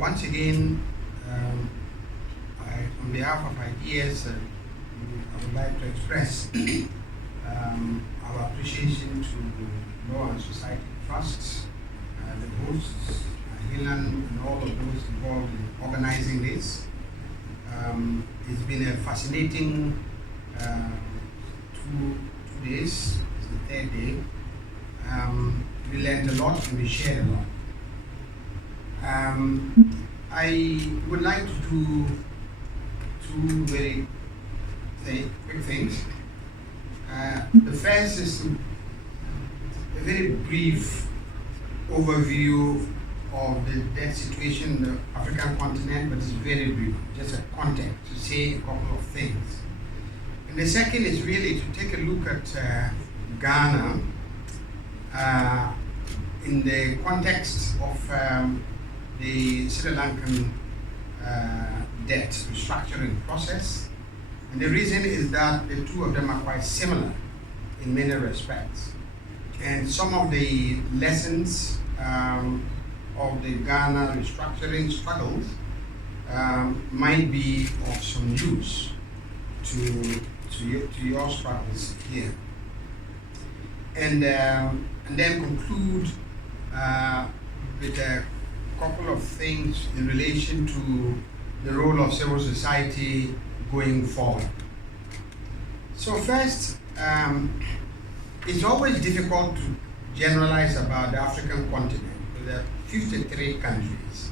Once again, on behalf of IDEAs, I would like to express our appreciation to Law and Society Trusts, the hosts, Hilan, and all of those involved in organizing this. It's been a fascinating 2 days. It's the third day. We learned a lot and we shared a lot. I would like to do two very quick things. The first is a very brief overview of the debt situation in the African continent, but it's very brief, just a context to say a couple of things. And the second is really to take a look at Ghana in the context of the Sri Lankan debt restructuring process. And the reason is that the two of them are quite similar in many respects. And some of the lessons of the Ghana restructuring struggles might be of some use to your struggles here. And then conclude with a couple of things in relation to the role of civil society going forward. So first, it's always difficult to generalize about the African continent. There are 53 countries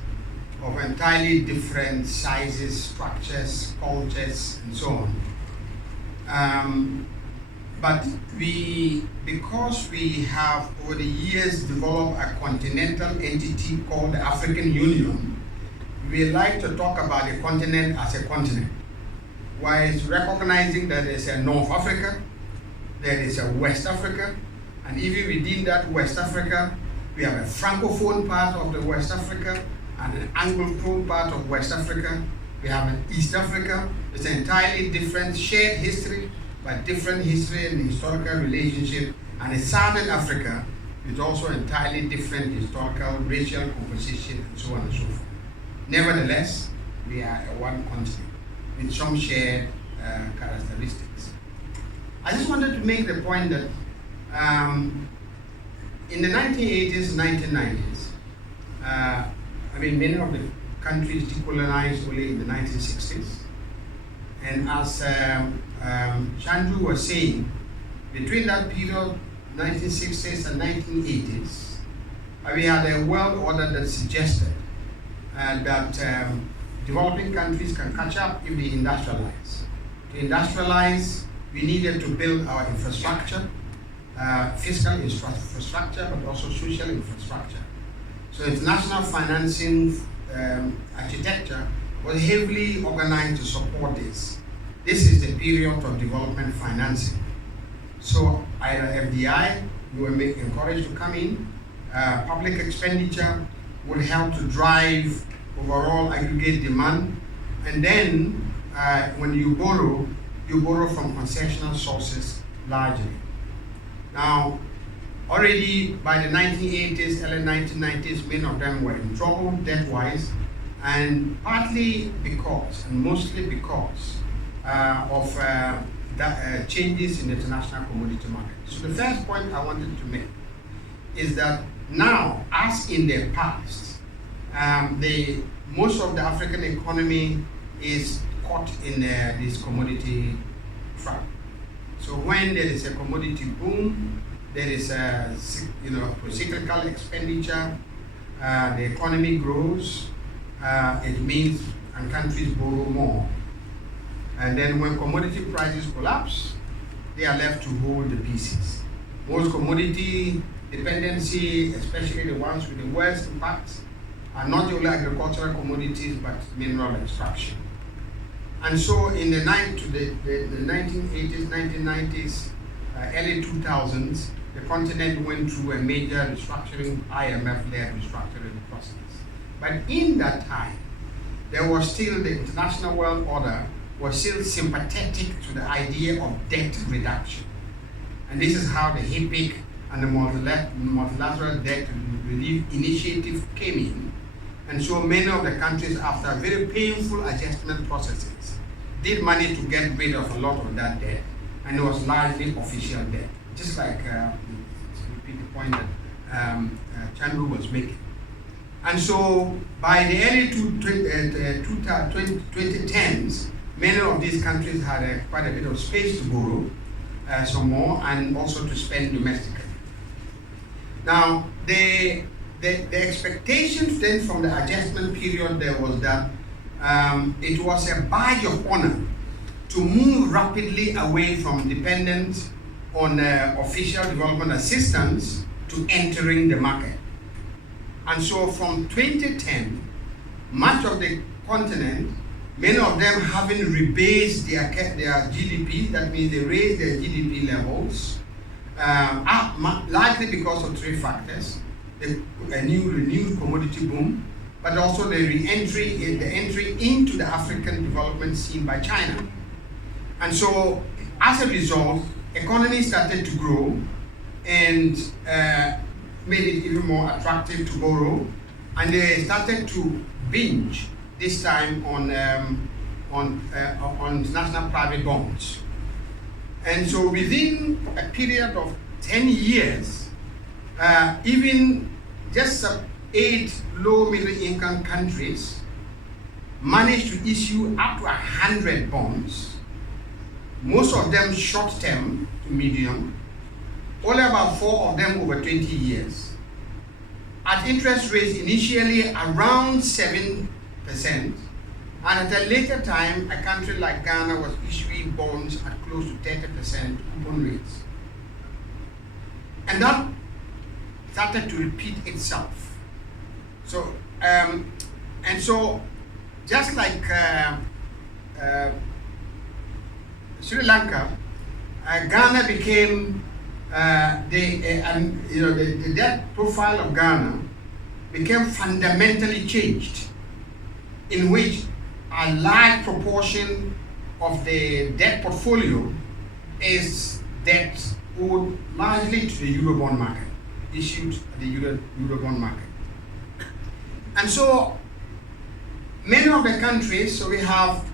of entirely different sizes, structures, cultures, and so on. But because we have over the years developed a continental entity called the African Union, we like to talk about the continent as a continent, while recognizing that there's a North Africa, there is a West Africa, and even within that West Africa, we have a Francophone part of the West Africa and an Anglophone part of West Africa. We have an East Africa. It's an entirely different shared history, but different history and historical relationship. And in Southern Africa, it's also entirely different historical, racial composition, and so on and so forth. Nevertheless, we are one continent with some shared characteristics. I just wanted to make the point that in the 1980s, 1990s, many of the countries decolonized only in the 1960s. And as Chandru was saying, between that period, 1960s and 1980s, we had a world order that suggested that developing countries can catch up if they industrialize. To industrialize, we needed to build our infrastructure, fiscal infrastructure, but also social infrastructure. So international financing architecture was heavily organized to support this. This is the period of development financing. So either FDI, we were encouraged to come in, public expenditure would help to drive overall aggregate demand, and then when you borrow from concessional sources largely. Now, already by the 1980s, early 1990s, many of them were in trouble debt-wise, and partly because, and mostly because of changes in the international commodity market. So the first point I wanted to make is that now, as in the past, most of the African economy is caught in this commodity trap. So when there is a commodity boom, there is a cyclical expenditure, the economy grows, it means and countries borrow more. And then when commodity prices collapse, they are left to hold the pieces. Most commodity dependency, especially the ones with the worst impacts, are not only agricultural commodities, but mineral extraction. And so in the 1980s, 1990s, early 2000s, the continent went through a major restructuring, IMF-led restructuring process. But in that time, there was still the international world order was still sympathetic to the idea of debt reduction. And this is how the HIPIC and the multilateral debt relief initiative came in And so many of the countries, after very painful adjustment processes, did manage to get rid of a lot of that debt, and it was largely official debt. Just like, to repeat the point that Chandru was making. And so by the early 2010s, many of these countries had quite a bit of space to borrow some more, and also to spend domestically. Now, the expectations then from the adjustment period there was that it was a badge of honor to move rapidly away from dependence on official development assistance to entering the market. And so from 2010, much of the continent, many of them having rebased their GDP, that means they raised their GDP levels, largely because of three factors: a renewed commodity boom, but also the entry into the African development scene by China. And so, as a result, economies started to grow and made it even more attractive to borrow, and they started to binge this time on national private bonds. And so within a period of 10 years, even just 8 low middle income countries managed to issue up to 100 bonds, most of them short term to medium, only about 4 of them over 20 years, at interest rates initially around 7%, and at a later time, a country like Ghana was issuing bonds at close to 30% coupon rates. And that started to repeat itself. So, and so, just like Sri Lanka, Ghana became the debt profile of Ghana became fundamentally changed, in which a large proportion of the debt portfolio is debt owed largely to the Eurobond market, issued at the Eurobond market. And so many of the countries, so we have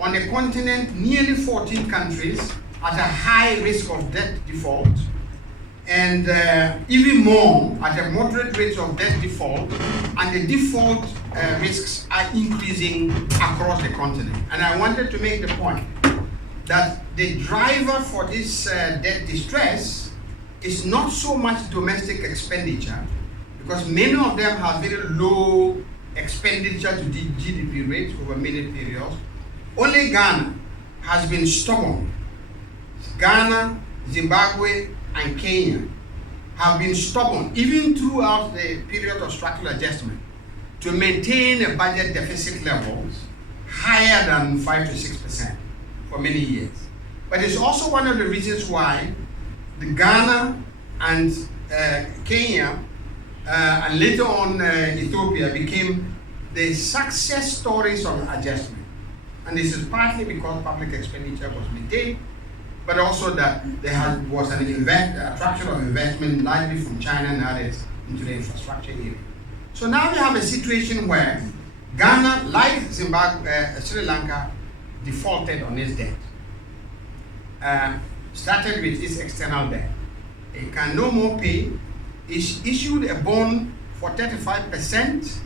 on the continent nearly 14 countries at a high risk of debt default, and even more at a moderate rate of debt default, and the default risks are increasing across the continent. And I wanted to make the point that the driver for this debt distress is not so much domestic expenditure, because many of them have very low expenditure to GDP rates over many periods. Only Ghana has been stubborn. Ghana, Zimbabwe, and Kenya have been stubborn, even throughout the period of structural adjustment, to maintain a budget deficit levels higher than 5 to 6% for many years. But it's also one of the reasons why the Ghana and Kenya and later on Ethiopia became the success stories of adjustment. And this is partly because public expenditure was maintained, but also that there was an attraction of investment largely from China and others into the infrastructure area. So now we have a situation where Ghana, like Zimbabwe, Sri Lanka, defaulted on its debt. Started with its external debt. It can no more pay. It issued a bond for 35%,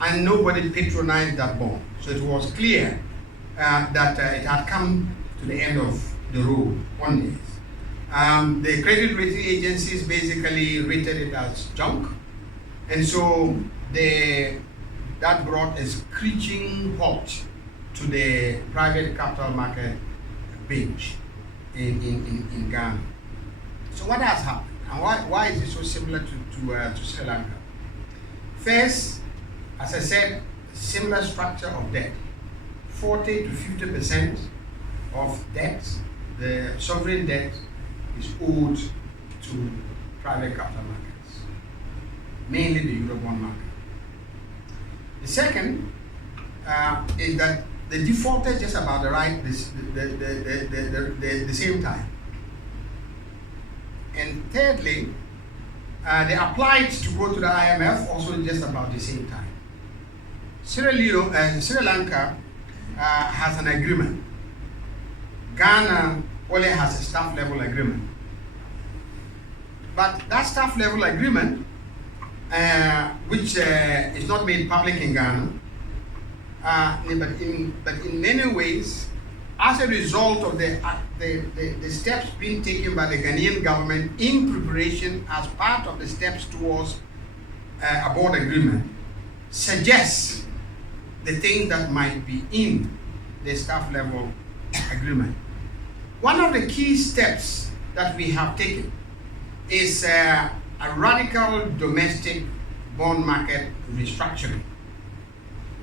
and nobody patronized that bond. So it was clear that it had come to the end of the road on this. The credit rating agencies basically rated it as junk, and so that brought a screeching halt to the private capital market binge in Ghana. So what has happened, and why is it so similar to Sri Lanka? First, as I said, similar structure of debt. 40 to 50% of debt, the sovereign debt, is owed to private capital markets, mainly the Eurobond market. The second is that they defaulted just about the same time. And thirdly, they applied to go to the IMF also just about the same time. Sri Lanka has an agreement. Ghana only has a staff level agreement. But that staff level agreement, which is not made public in Ghana, but in many ways, as a result of the steps being taken by the Ghanaian government in preparation as part of the steps towards a board agreement, suggests the things that might be in the staff level agreement. One of the key steps that we have taken is a radical domestic bond market restructuring.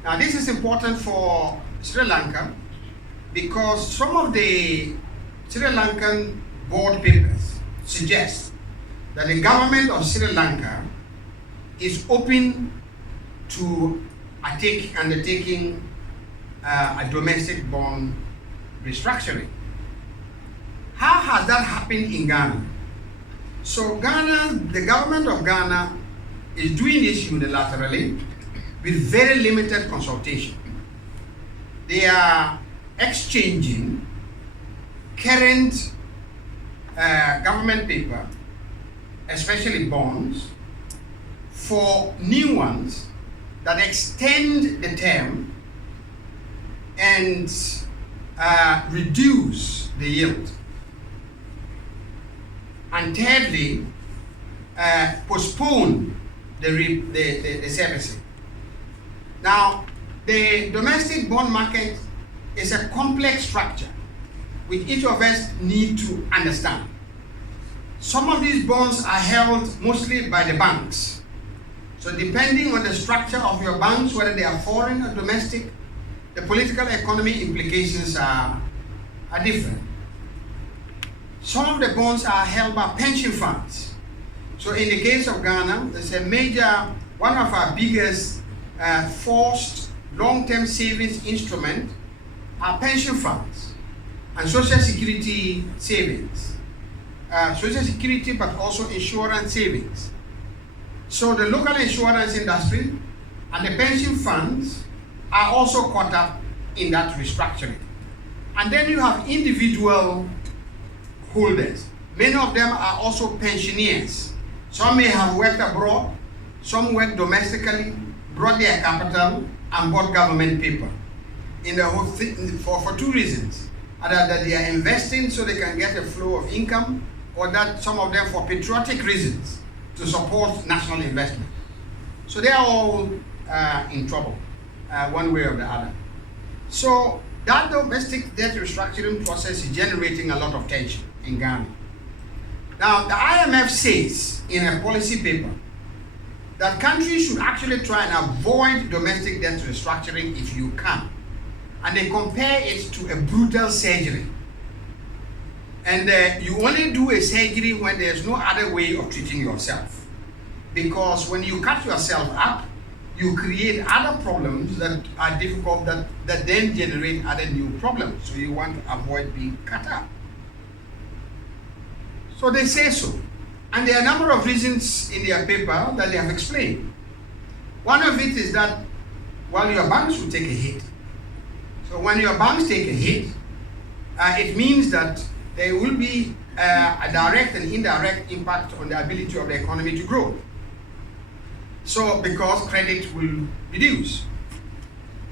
Now, this is important for Sri Lanka because some of the Sri Lankan board papers suggest that the government of Sri Lanka is open to undertaking a domestic bond restructuring. How has that happened in Ghana? So the government of Ghana is doing this unilaterally with very limited consultation. They are exchanging current government paper, especially bonds, for new ones that extend the term and reduce the yield. And thirdly, postpone the servicing. Now, the domestic bond market is a complex structure which each of us need to understand. Some of these bonds are held mostly by the banks. So depending on the structure of your banks, whether they are foreign or domestic, the political economy implications are different. Some of the bonds are held by pension funds. So in the case of Ghana, there's one of our biggest forced long-term savings instrument are pension funds and social security savings. Social security, but also insurance savings. So the local insurance industry and the pension funds are also caught up in that restructuring. And then you have individual holders. Many of them are also pensioners. Some may have worked abroad, some work domestically, brought their capital, and bought government paper. In the whole for two reasons. Either that they are investing so they can get a flow of income, or that some of them for patriotic reasons to support national investment. So they are all in trouble, one way or the other. So that domestic debt restructuring process is generating a lot of tension in Ghana. Now, the IMF says in a policy paper that countries should actually try and avoid domestic debt restructuring if you can. And they compare it to a brutal surgery. And you only do a surgery when there's no other way of treating yourself. Because when you cut yourself up, you create other problems that are difficult that then generate other new problems. So you want to avoid being cut up. So they say so. And there are a number of reasons in their paper that they have explained. One of it is that, well, your banks will take a hit. So when your banks take a hit, it means that there will be a direct and indirect impact on the ability of the economy to grow. So because credit will reduce.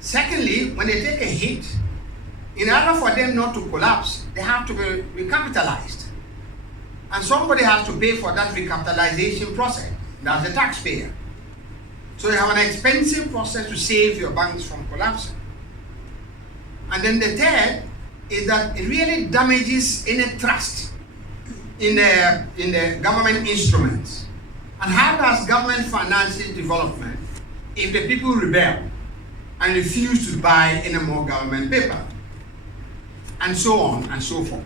Secondly, when they take a hit, in order for them not to collapse, they have to be recapitalized. And somebody has to pay for that recapitalization process. That's the taxpayer. So you have an expensive process to save your banks from collapsing. And then the third is that it really damages any trust in the government instruments. And how does government finance development if the people rebel and refuse to buy any more government paper? And so on and so forth.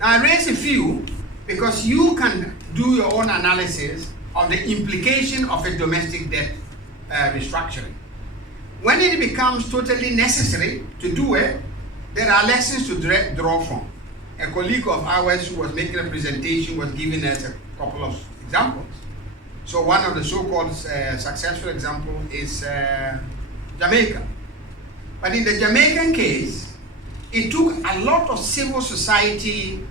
Now I raise a few because you can do your own analysis of the implication of a domestic debt restructuring. When it becomes totally necessary to do it, there are lessons to draw from. A colleague of ours who was making a presentation was giving us a couple of examples. So one of the so-called successful example is Jamaica. But in the Jamaican case, it took a lot of civil society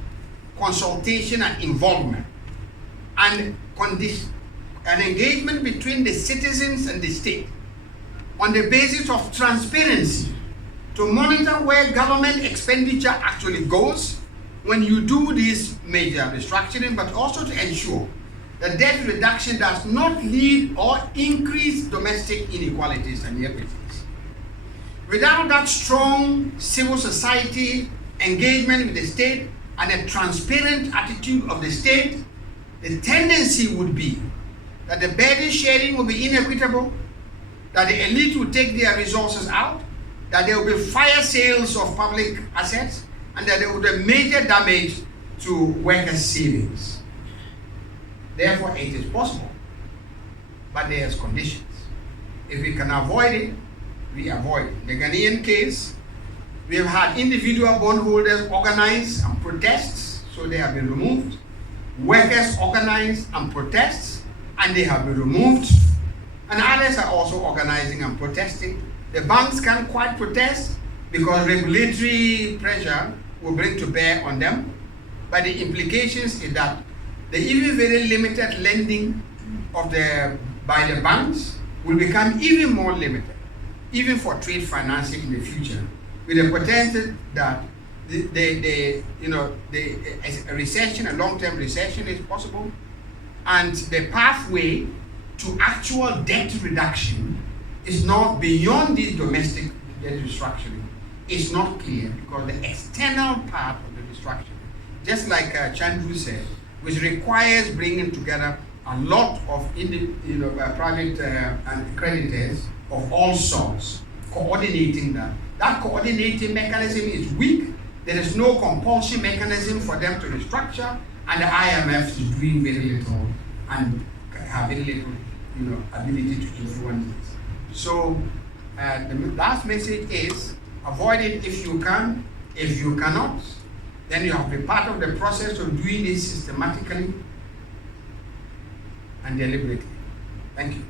consultation and involvement and an engagement between the citizens and the state on the basis of transparency to monitor where government expenditure actually goes when you do this major restructuring, but also to ensure that debt reduction does not lead or increase domestic inequalities and inequities. Without that strong civil society engagement with the state and a transparent attitude of the state, the tendency would be that the burden sharing will be inequitable, that the elite will take their resources out, that there will be fire sales of public assets, and that there will be major damage to workers' savings. Therefore, it is possible, but there's conditions. If we can avoid it, we avoid it. In the Ghanaian case, we have had individual bondholders organize and protest, so they have been removed. Workers organize and protest, and they have been removed. And others are also organizing and protesting. The banks can't quite protest because regulatory pressure will bring to bear on them. But the implications is that the even very limited lending by the banks will become even more limited, even for trade financing in the future, with the potential that a recession, a long-term recession is possible, and the pathway to actual debt reduction is not beyond this domestic debt restructuring. It's not clear because the external part of the restructuring, just like Chandru said, which requires bringing together a lot of private and creditors of all sorts, coordinating that. That coordinating mechanism is weak. There is no compulsion mechanism for them to restructure, and the IMF is doing very little and have very little ability to influence this. So the last message is avoid it if you can. If you cannot, then you have to be part of the process of doing this systematically and deliberately. Thank you.